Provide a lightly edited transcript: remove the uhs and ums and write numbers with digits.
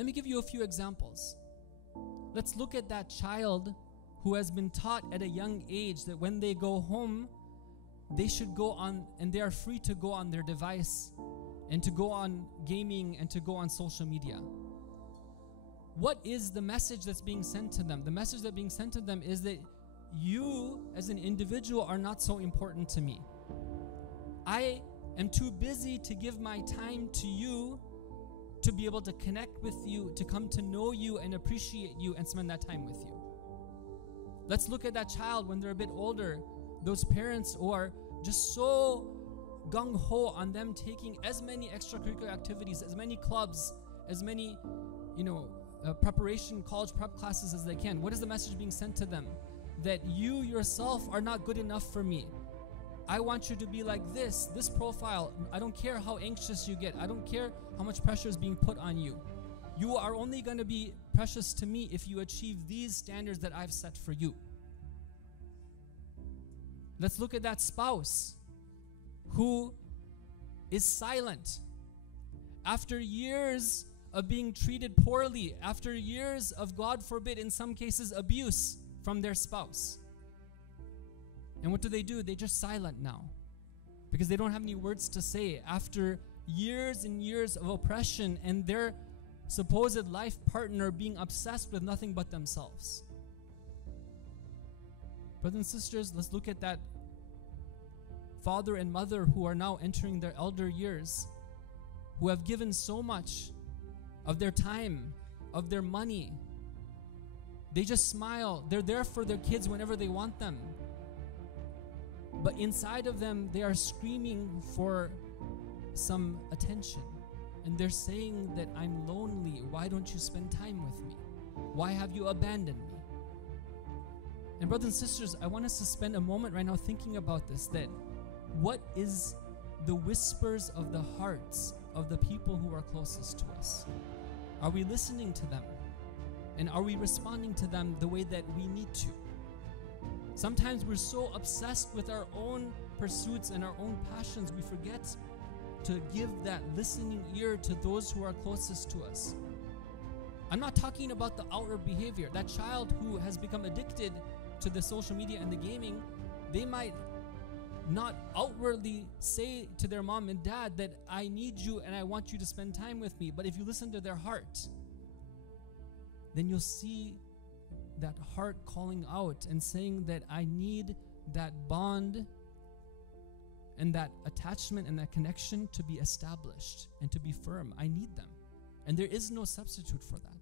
Let me give you a few examples. Let's look at that child who has been taught at a young age that when they go home, they should go on, and they are free to go on their device and to go on gaming and to go on social media. What is the message that's being sent to them? The message that's being sent to them is that you as an individual are not so important to me. I am too busy to give my time to you, to be able to connect with you, to come to know you and appreciate you and spend that time with you. Let's look at that child when they're a bit older. Those parents who are just so gung-ho on them taking as many extracurricular activities, as many clubs, as many, preparation, college prep classes as they can. What is the message being sent to them? That you yourself are not good enough for me. I want you to be like this profile. I don't care how anxious you get. I don't care how much pressure is being put on you. You are only going to be precious to me if you achieve these standards that I've set for you. Let's look at that spouse who is silent after years of being treated poorly, after years of, God forbid, in some cases, abuse from their spouse. And what do? They're just silent now because they don't have any words to say after years and years of oppression and their supposed life partner being obsessed with nothing but themselves. Brothers and sisters, let's look at that father and mother who are now entering their elder years, who have given so much of their time, of their money. They just smile. They're there for their kids whenever they want them. But inside of them, they are screaming for some attention. And they're saying that I'm lonely. Why don't you spend time with me? Why have you abandoned me? And brothers and sisters, I want us to spend a moment right now thinking about this, that what is the whispers of the hearts of the people who are closest to us? Are we listening to them? And are we responding to them the way that we need to? Sometimes we're so obsessed with our own pursuits and our own passions, we forget to give that listening ear to those who are closest to us. I'm not talking about the outward behavior. That child who has become addicted to the social media and the gaming, they might not outwardly say to their mom and dad that I need you and I want you to spend time with me. But if you listen to their heart, then you'll see that heart calling out and saying that I need that bond and that attachment and that connection to be established and to be firm. I need them. And there is no substitute for that.